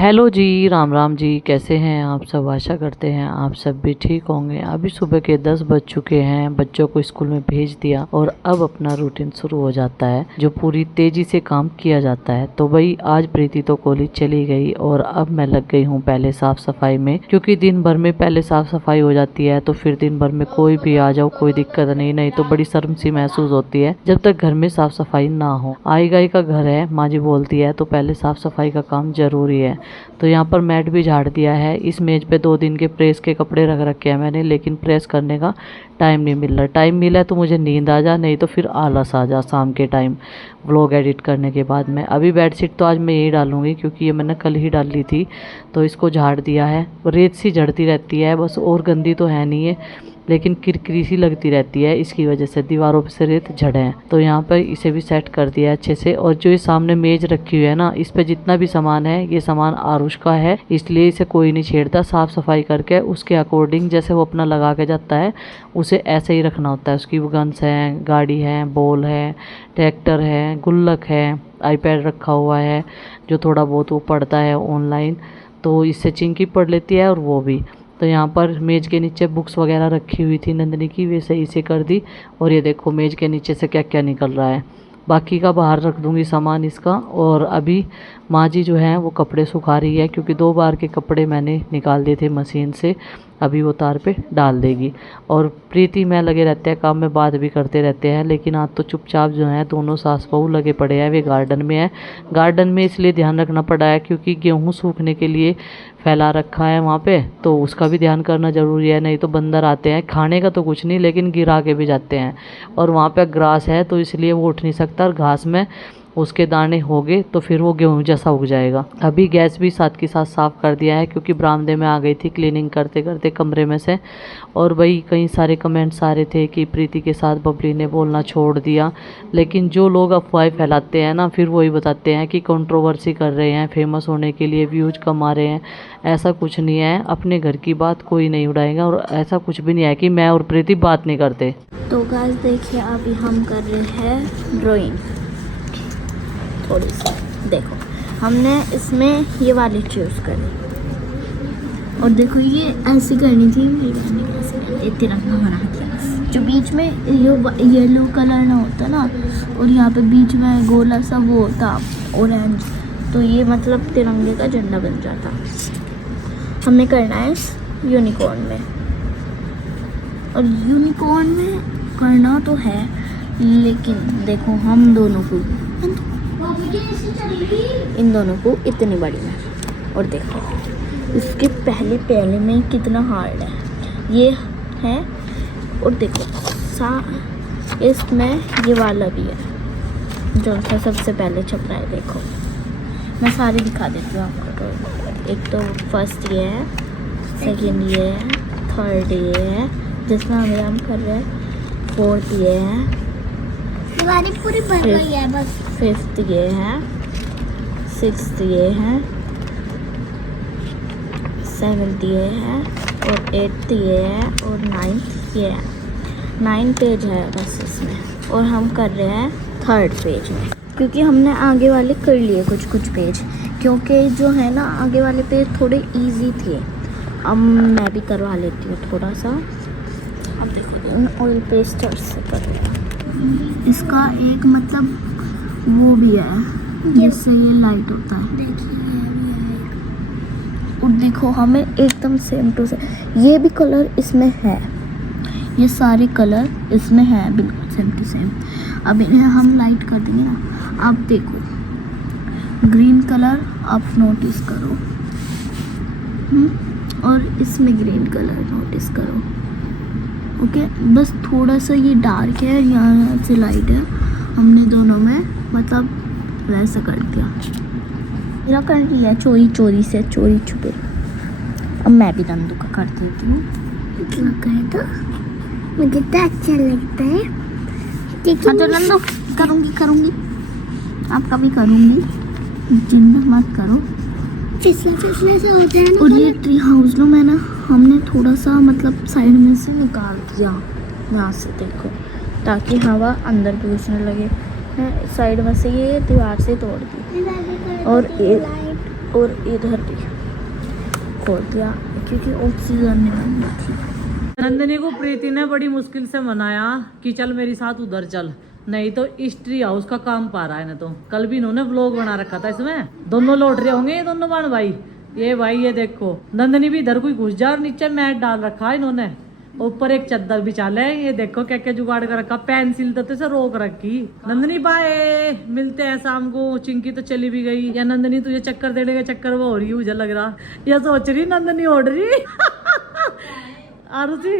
Hello जी, राम राम जी। कैसे हैं आप सब? आशा करते हैं आप सब भी ठीक होंगे। अभी सुबह के 10 बज चुके हैं। बच्चों को स्कूल में भेज दिया और अब अपना रूटीन शुरू हो जाता है जो पूरी तेजी से काम किया जाता है। तो भाई आज प्रीति तो कॉलेज चली गई और अब मैं लग गई हूँ पहले साफ सफाई में, क्योंकि दिन भर में पहले साफ सफाई हो जाती है तो फिर दिन भर में कोई भी आ जाओ कोई दिक्कत नहीं तो बड़ी शर्म सी महसूस होती है जब तक घर में साफ सफाई ना हो। आई गई का घर है, माँ जी बोलती है, तो पहले साफ सफाई का काम जरूरी है। तो यहाँ पर मैट भी झाड़ दिया है। इस मेज पे 2 दिन के प्रेस के कपड़े रख रखे हैं मैंने, लेकिन प्रेस करने का टाइम नहीं मिल रहा। टाइम मिला तो मुझे नींद आ जा, नहीं तो फिर आलस आ जा शाम के टाइम व्लॉग एडिट करने के बाद में। अभी बेडशीट तो आज मैं यही डालूंगी क्योंकि ये मैंने कल ही डाल ली थी। तो इसको झाड़ दिया है। रेत सी झड़ती रहती है बस, और गंदी तो है नहीं है, लेकिन किरकिरी सी लगती रहती है, इसकी वजह से दीवारों पे से रेत झड़े हैं। तो यहाँ पर इसे भी सेट कर दिया है अच्छे से। और जो ये सामने मेज रखी हुई है ना, इस पे जितना भी सामान है ये सामान आरुष का है, इसलिए इसे कोई नहीं छेड़ता। साफ सफाई करके उसके अकॉर्डिंग जैसे वो अपना लगा के जाता है उसे ऐसे ही रखना होता है। उसकी गन्स है, गाड़ी है, बॉल है, ट्रैक्टर है, गुल्लक है, आईपैड रखा हुआ है जो थोड़ा बहुत वो पढ़ता है ऑनलाइन, तो इससे चिंकी पढ़ लेती है और वो भी। तो यहाँ पर मेज के नीचे बुक्स वगैरह रखी हुई थी नंदनी की, वे सही से कर दी। और ये देखो मेज के नीचे से क्या क्या निकल रहा है। बाकी का बाहर रख दूंगी सामान इसका। और अभी माँ जी जो है वो कपड़े सुखा रही है, क्योंकि 2 बार के कपड़े मैंने निकाल दिए थे मशीन से, अभी वो तार पे डाल देगी। और प्रीति मैं लगे रहते हैं काम में, बात भी करते रहते हैं, लेकिन आज तो चुपचाप जो है दोनों सास बहू लगे पड़े हैं। वे गार्डन में है। गार्डन में इसलिए ध्यान रखना पड़ा है क्योंकि गेहूँ सूखने के लिए फैला रखा है वहाँ पे, तो उसका भी ध्यान करना ज़रूरी है, नहीं तो बंदर आते हैं। खाने का तो कुछ नहीं, लेकिन गिरा के भी जाते हैं। और वहाँ पे ग्रास है तो इसलिए वो उठ नहीं सकता, और घास में उसके दाने होंगे तो फिर वो गेहूँ जैसा उग जाएगा। अभी गैस भी साथ के साथ साफ़ कर दिया है क्योंकि बरामदे में आ गई थी क्लीनिंग करते करते कमरे में से। और वही कई सारे कमेंट्स आ रहे थे कि प्रीति के साथ बबली ने बोलना छोड़ दिया, लेकिन जो लोग अफवाहें फैलाते हैं ना फिर वही बताते हैं कि कंट्रोवर्सी कर रहे हैं, फेमस होने के लिए, व्यूज कमा रहे हैं। ऐसा कुछ नहीं है, अपने घर की बात कोई नहीं उड़ाएगा, और ऐसा कुछ भी नहीं है कि मैं और प्रीति बात नहीं करते। तो गाइस देखिए अभी हम कर रहे हैं ड्राइंग थोड़ी सी। देखो हमने इसमें ये वाली चूज़ करी, और देखो ये ऐसी करनी थी, मेरी बहन ने कैसे तिरंगा बना दिया। जो बीच में येलो कलर ना होता ना, और यहाँ पे बीच में गोला सा वो होता ऑरेंज, तो ये मतलब तिरंगे का झंडा बन जाता। हमें करना है इस यूनिकॉर्न में, और यूनिकॉर्न में करना तो है, लेकिन देखो हम दोनों को, इन दोनों को इतनी बड़ी है, और देखो इसके पहले में कितना हार्ड है ये है। और देखो इसमें ये वाला भी है जो सा सबसे पहले छप रहा है। देखो मैं सारे दिखा देती हूँ आपको। एक तो फर्स्ट ये है, सेकंड ये है, थर्ड ये है जिसमें हम कर रहे हैं, फोर्थ ये है, पूरी भर गई है बस, फिफ्थ ये है, सिक्स्थ ये है, सेवन्थ ये है, और एट्थ ये है, और नाइन्थ ये है। 9 पेज है बस इसमें, और हम कर रहे हैं थर्ड पेज में, क्योंकि हमने आगे वाले कर लिए कुछ पेज, क्योंकि जो है ना आगे वाले पेज थोड़े इजी थे। अब मैं भी करवा लेती हूँ थोड़ा सा। अब देखो ऑयल पेस्टर से कर रहे हैं। इसका एक मतलब वो भी है जिससे ये लाइट होता है, और देखो हमें एकदम सेम टू सेम ये भी कलर इसमें है, ये सारे कलर इसमें है बिल्कुल सेम टू सेम। अब इन्हें हम लाइट कर देंगे ना। आप देखो ग्रीन कलर आप नोटिस करो, और इसमें ग्रीन कलर नोटिस करो। ओके बस थोड़ा सा ये डार्क है, यहाँ से लाइट है, हमने दोनों में मतलब वैसा कर दिया। मेरा कर लिया चोरी से, चोरी छुपे। अब मैं भी नंदू का कर देती हूँ। तो मुझे तो अच्छा लगता है। हाँ तो नंदू करूँगी आपका भी करूँगी, चिंता मत करो। फिसले से होते हैं। और ये ट्री हाउस लो मैंने हमने थोड़ा सा मतलब साइड में से निकाल दिया, यहाँ से देखो, ताकि हवा अंदर घुसने लगे। साइड में से ये दीवार से तोड़ दी, और और इधर भी खोल दिया क्योंकि ऑक्सीजन नहीं मिली थी। नंदिनी को प्रीति ने बड़ी मुश्किल से मनाया कि चल मेरे साथ उधर चल, नहीं तो इस ट्री हाउस का काम पा रहा है ना। तो कल भी इन्होंने व्लॉग बना रखा था, इसमें दोनों लौट रहे होंगे ये दोनों बहन भाई। ये भाई ये देखो नंदिनी भी इधर कोई घुस जा और नीचे मैट डाल रखा है इन्होंने, ऊपर एक चद्दर बिछा ले। ये देखो क्या क्या जुगाड़ कर रखा, पेंसिल तो से रोक रखी। नंदिनी बाय, मिलते हैं शाम को। चिंकी तो चली भी गई। या नंदिनी तुझे चक्कर देने का चक्कर वो हो रही है मुझे लग रहा। या सोच रही नंदिनी ओढ़ रही आरुषि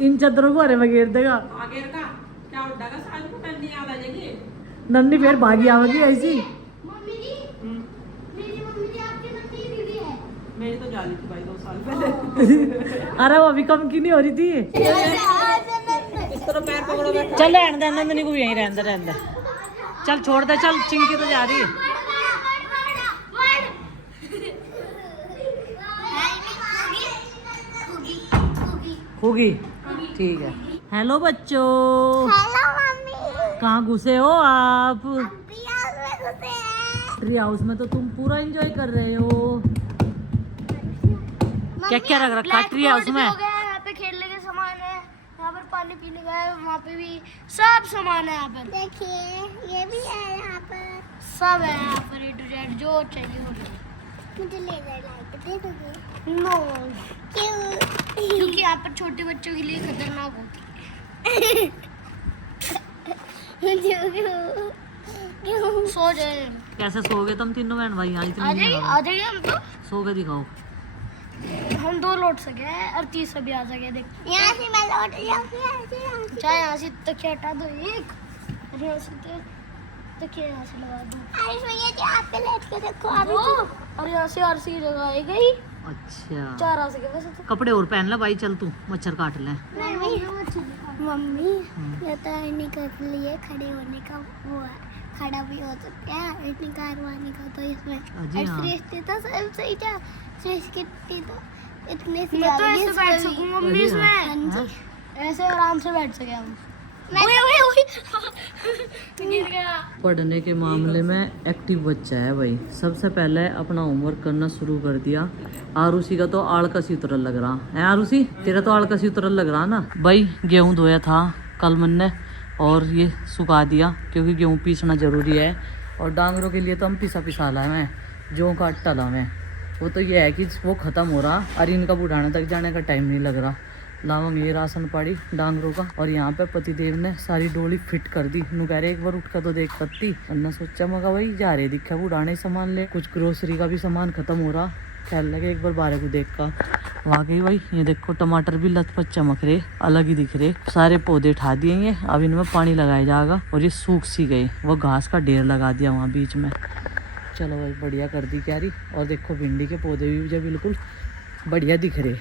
इन चद्दरों को अरे बगेर देगा नंदी फिर भागी आवेगी ऐसी। मेरी तो जाली थी भाई 2 साल पहले। अरे वो अभी कम की नहीं हो रही थी। इस तरह पैर पकड़ो बैठ। चल रहने दे नंदिनी को यहीं रहने दे। चल छोड़ दे, चल चिंकी तो जा रही है। होगी ठीक है। हेलो बच्चों, हेलो मम्मी, कहाँ घुसे हो आप? घुसे ट्री हाउस में तो तुम पूरा एंजॉय कर रहे हो। क्या क्या रख रखा ट्री हाउस में? यहाँ पे खेलने के सामान है, यहाँ पर पानी पीने का है, वहाँ पे भी सब सामान है। यहाँ पर देखिए ये भी है, यहाँ पर सब है। यहाँ पर A to Z जो चाहिए हो। मुझे लेजर लाइट दे दोगे? नो, क्यों? क्योंकि यहाँ पर छोटे बच्चों के लिए खतरनाक होती है। क्यों? सो जाए। कैसे सोगे तुम तीनों बहन भाई? यहाँ आ जाइए हम तो सो के दिखाओ। हम 2 लौट सके हैं और 3 भी आ सके। देख यहाँ से मैं लौट चाहे यहाँ से तकिया हटा दो एक, और यहाँ से तकिया यहाँ से लगा दो। आप पे लेट के देखो और यहाँ से आरसी लगाई गई। अच्छा 4 आ सके वैसे तो। कपड़े और पहन ले भाई, चल तू मच्छर काट ले। मम्मी ये तो नहीं कर लिए खड़े होने का वो है, खड़ा भी हो सकता है इतनी कारवानी का। तो इसमें जी हाँ। सृष्टि तो सब सही था, सृष्टि तो इतने से मैं तो ऐसे बैठ सकूं मम्मी इसमें। हाँ जी, ऐसे आराम से बैठ सके हम। गिर गया। पढ़ने के मामले में एक्टिव बच्चा है भाई। सबसे पहले अपना होमवर्क करना शुरू कर दिया। आरुषि का तो आलकसी उतरल लग रहा है। आरुषि तेरा तो आलकसी उतरल लग रहा ना भाई। गेहूं धोया था कल मैंने और ये सुखा दिया क्योंकि गेहूं पीसना जरूरी है। और डांगरों के लिए तो हम पिसा ला मैं जो का आटा ला मैं। वो तो ये है कि वो ख़त्म हो रहा और इनका बुढ़ाने तक जाने का टाइम नहीं लग रहा। लावंग ये राशन पाड़ी डांगरों का। और यहाँ पे पतिदेव ने सारी डोली फिट कर दी। नु कह रहे एक बार उठ कर तो देख पत्ती। अन्ना सोचा मगा भाई जा रहे दिखा बुढ़ाने सामान ले, कुछ ग्रोसरी का भी सामान खत्म हो रहा। ख्याल लगे एक बार बारे को देख का। वाकई भाई ये देखो टमाटर भी लथपथ चमक रहे, अलग ही दिख रहे। सारे पौधे उठा दिए ये, अब इनमें पानी लगाया जाएगा। और ये सूख सी गए, वो घास का ढेर लगा दिया वहाँ बीच में। चलो भाई बढ़िया कर दी क्यारी। और देखो भिंडी के पौधे भी मुझे बिल्कुल बढ़िया दिख रहे।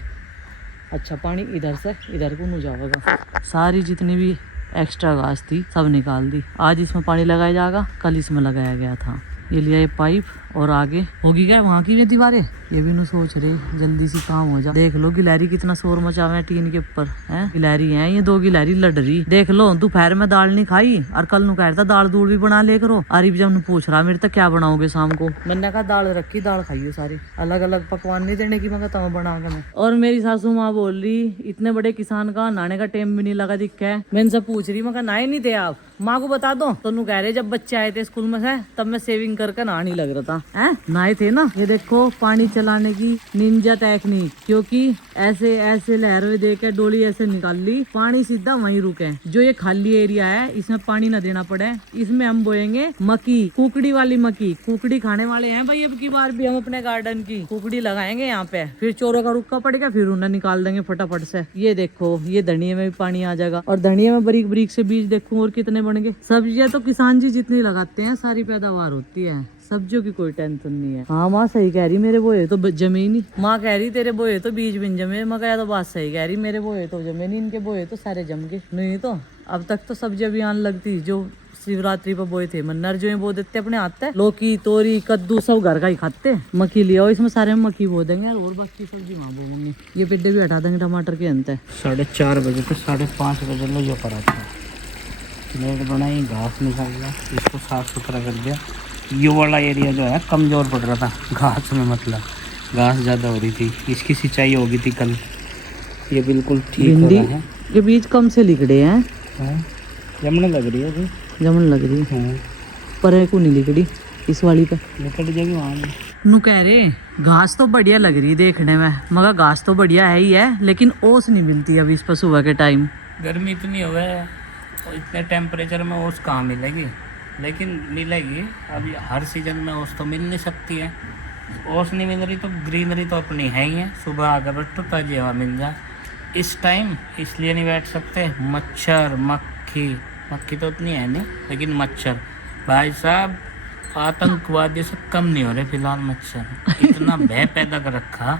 अच्छा पानी इधर से इधर को नहीं जाएगा। सारी जितनी भी एक्स्ट्रा घास थी सब निकाल दी। आज इसमें पानी लगाया जाएगा, कल इसमें लगाया गया था। ये लिया ये पाइप और आगे होगी क्या वहाँ की ये दीवारें। ये भी नहीं सोच रहे जल्दी से काम हो जा। देख लो गिलहरी कितना शोर मचावे है टीन के ऊपर है। गिलहरी है ये 2 गिलहरी लड़ रही। देख लो दोपहर में दाल नहीं खाई और कल नु कह रहा था दाल दूध भी बना ले करो। अरे जब पूछ रहा मेरे तक क्या बनाओगे शाम को, मैंने कहा दाल रखी दाल खाइयो सारी, अलग अलग पकवान नहीं देने की। मैं कहता हूँ बना के मैं। और मेरी सासू माँ बोल रही इतने बड़े किसान का नहाने का टाइम भी नहीं लगा दिखा है। मैं इनसे पूछ रही मैं नहाए नहीं थे आप, माँ को बता दो। तो नु कह रहे जब बच्चे आए थे स्कूल में से तब मैं सेविंग करके नहा नहीं लग रहा था है, नहाए थे ना। ये देखो पानी चलाने की निंजा टेक्निक, क्योंकि ऐसे ऐसे लहरें दे के डोली ऐसे निकाल ली, पानी सीधा वहीं रुके। जो ये खाली एरिया है इसमें पानी न देना पड़े, इसमें हम बोएंगे मक्की, कुकड़ी वाली मक्की। कुकड़ी खाने वाले हैं भाई, अब की बार भी हम अपने गार्डन की कुकड़ी लगाएंगे यहाँ पे। फिर चोरों का रुका पड़ेगा, फिर उन्हें निकाल देंगे फटाफट से। ये देखो ये धनिया में भी पानी आ जाएगा। और धनिया में बारीक बारीक से बीज देखूं और कितने बन गए। सब्जियां तो किसान जी जितनी लगाते हैं सारी पैदावार होती है, सब्जियों की कोई टेंशन नहीं है। हाँ माँ सही कह रही, मेरे बोए तो जमे नहीं। माँ कह रही तेरे बोए तो बीज बिन जमे। मैं कह तो बात सही कह रही, मेरे बोए तो जमे नहीं, इनके बोए तो सारे जम गए। नहीं तो अब तक तो सब्जी अभियान लगती जो शिवरात्रि पर बोए थे। मन्नर जो बो देते अपने हाथ है, लौकी तोरी कद्दू सब घर का ही खाते। मक्की लिया इसमें सारे में मक्की बो देंगे और बाकी सब्जी वहाँ बो मम्मी। ये पेड्डे भी हटा देंगे टमाटर के अंत है। 4:30 बजे तो 5:30 बजे लो जो करा था। प्लेट बनाई, घास निकाला, इसको साफ सुथरा कर दिया। ये वाला एरिया जो है कमज़ोर पड़ रहा था घास में, मतलब घास ज़्यादा हो रही थी, इसकी सिंचाई हो गई थी कल। ये बिल्कुल ठीक हो रहा है। ये बीज कम से लिकड़े हैं। हाँ, जमने लग रही है अभी। जमन लग रही है, हाँ, पर को नहीं लिकड़ी इस वाली पे। निकल जाएगी वहाँ में। नु कह रहे घास तो बढ़िया लग रही देखने में, मगर घास तो बढ़िया है ही है, लेकिन ओस नहीं मिलती अभी इस पर सुबह के टाइम। गर्मी इतनी हो है और इतने टेम्परेचर में ओस कहाँ मिलेगी, लेकिन मिलेगी। अभी हर सीजन में ओस तो मिल नहीं सकती है। ओस नहीं मिल रही तो ग्रीनरी तो अपनी है ही है। सुबह आकर बैठो ताजी हवा मिल जाए। इस टाइम इसलिए नहीं बैठ सकते, मच्छर मक्खी तो उतनी है नहीं, लेकिन मच्छर भाई साहब आतंकवादी से कम नहीं हो रहे फिलहाल। मच्छर इतना भय पैदा कर रखा,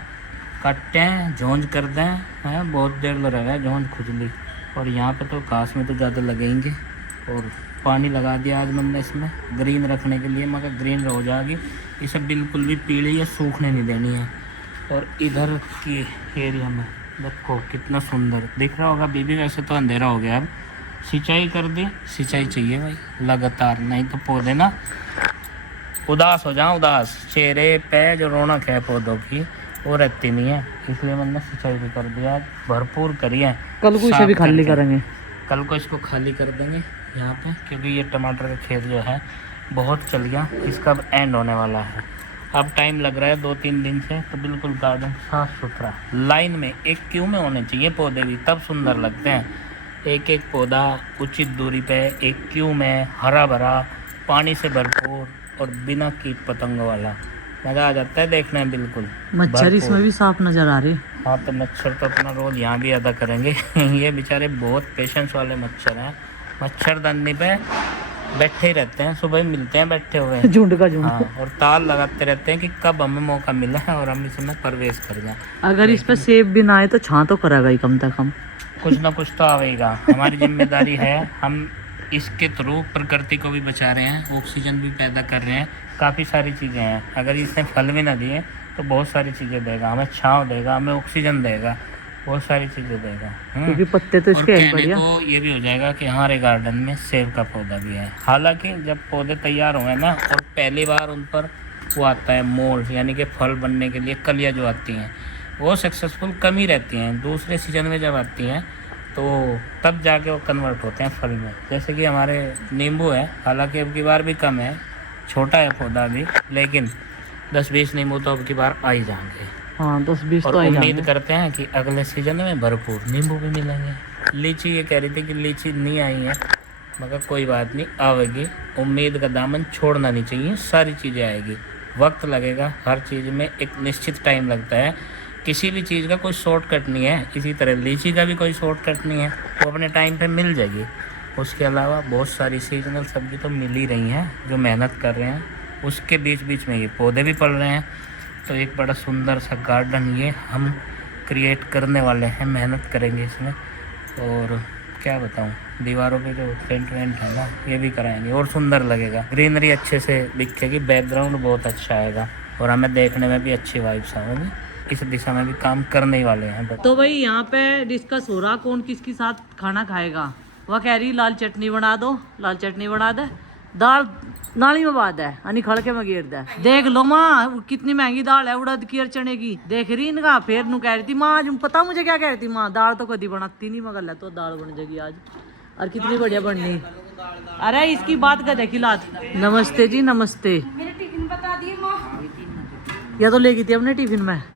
काटते हैं झोंझ कर दें हैं, बहुत देर लग रहा है झोंझ खुजली। और यहाँ पे तो घास में तो ज़्यादा लगेंगे। और पानी लगा दिया आज मैंने इसमें ग्रीन रखने के लिए, मगर ग्रीन हो जाएगी। इसे बिल्कुल भी पीली या सूखने नहीं देनी है। और इधर की एरिया में देखो कितना सुंदर दिख रहा होगा। बीबी वैसे तो अंधेरा हो गया, अब सिंचाई कर दी। सिंचाई चाहिए भाई लगातार, नहीं तो पौधे ना उदास हो जाओ। उदास चेहरे पे जो रौनक है पौधों की वो रहती नहीं है, इसलिए मैंने सिंचाई भी कर दिया। भरपूर करी है। कल को इसे भी खाली करेंगे। कल को इसको खाली कर देंगे यहाँ पे, क्योंकि ये टमाटर का खेत जो है बहुत चल गया। इसका अब एंड होने वाला है। अब टाइम लग रहा है 2-3 दिन से, तो बिल्कुल गार्डन साफ सुथरा लाइन में एक क्यू में होने चाहिए पौधे भी, तब सुंदर लगते हैं। एक एक पौधा उचित दूरी पे एक क्यू में, हरा भरा, पानी से भरपूर और बिना कीट पतंगों वाला। मज़ा आ जाता है देखने में बिल्कुल। मच्छर इसमें भी साफ नजर आ रहे। हाँ, तो मच्छर तो अपना रोल यहाँ भी अदा करेंगे। ये बेचारे बहुत पेशेंस वाले मच्छर हैं। मच्छरदानी पे बैठे ही रहते हैं, सुबह ही मिलते हैं बैठे हुए झुंड का झुंड। हाँ, और ताल लगाते रहते हैं कि कब हमें मौका मिला है और हम इसमें प्रवेश कर जाएं। अगर इस पे सेब भी ना आए तो छां तो करेगा ही कम से कम। कुछ ना कुछ तो आवेगा। हमारी जिम्मेदारी है, हम इसके थ्रू प्रकृति को भी बचा रहे हैं, ऑक्सीजन भी पैदा कर रहे हैं। काफ़ी सारी चीज़ें हैं। अगर इसने फल भी ना दिए तो बहुत सारी चीज़ें देगा, हमें छांव देगा, हमें ऑक्सीजन देगा, बहुत सारी चीज़ें देगा। क्योंकि पत्ते तो और इसके कहने बढ़िया। को ये भी हो जाएगा कि हमारे गार्डन में सेब का पौधा भी है। हालांकि जब पौधे तैयार हुए ना और पहली बार उन पर वो आता है मोल्ड, यानी कि फल बनने के लिए कलियाँ जो आती हैं वो सक्सेसफुल कम ही रहती हैं। दूसरे सीजन में जब आती हैं तो तब जाके वो कन्वर्ट होते हैं फल में। जैसे कि हमारे नींबू है, हालांकि अब की बार भी कम है, छोटा है पौधा भी, लेकिन 10-20 नींबू तो अब की बार आ ही जाएंगे। हाँ 10-20 और तो आई उम्मीद करते हैं कि अगले सीजन में भरपूर नींबू भी मिलेंगे। लीची ये कह रही थी कि लीची नहीं आई है, मगर कोई बात नहीं, आवेगी। उम्मीद का दामन छोड़ना नहीं चाहिए, सारी चीज़ें आएगी। वक्त लगेगा, हर चीज़ में एक निश्चित टाइम लगता है। किसी भी चीज़ का कोई शॉर्टकट नहीं है, इसी तरह लीची का भी कोई शॉर्टकट नहीं है, वो अपने टाइम पे मिल जाएगी। उसके अलावा बहुत सारी सीजनल सब्जी तो मिल ही रही हैं जो मेहनत कर रहे हैं। उसके बीच बीच में ये पौधे भी पड़ रहे हैं। तो एक बड़ा सुंदर सा गार्डन ये हम क्रिएट करने वाले हैं, मेहनत करेंगे इसमें। और क्या बताऊं, दीवारों पे जो पेंट वेंट है ना ये भी कराएंगे और सुंदर लगेगा। ग्रीनरी अच्छे से दिखेगी, बैकग्राउंड बहुत अच्छा आएगा और हमें देखने में भी अच्छी वाइब्स आएगी। इस दिशा में भी काम करने ही वाले हैं। तो भाई यहाँ पे डिस्कस हो रहा कौन किसके साथ खाना खाएगा। वह कह रही लाल चटनी बना दो, लाल चटनी बना दे, दाल नाली में बाद है अनि खड़के में गिर दे। देख लो माँ कितनी महंगी दाल है उड़द की और चने की, देख रही इनका। फिर नु कह रही थी माँ, पता मुझे क्या कह रही थी माँ, दाल तो कभी बनाती नहीं, मगर ले तो दाल बन जाएगी आज, और कितनी बढ़िया बननी। अरे इसकी बात कर देखी लात। नमस्ते जी, नमस्ते। मेरे टिफिन बता दिए माँ। या तो ले गई थी अपने टिफिन में।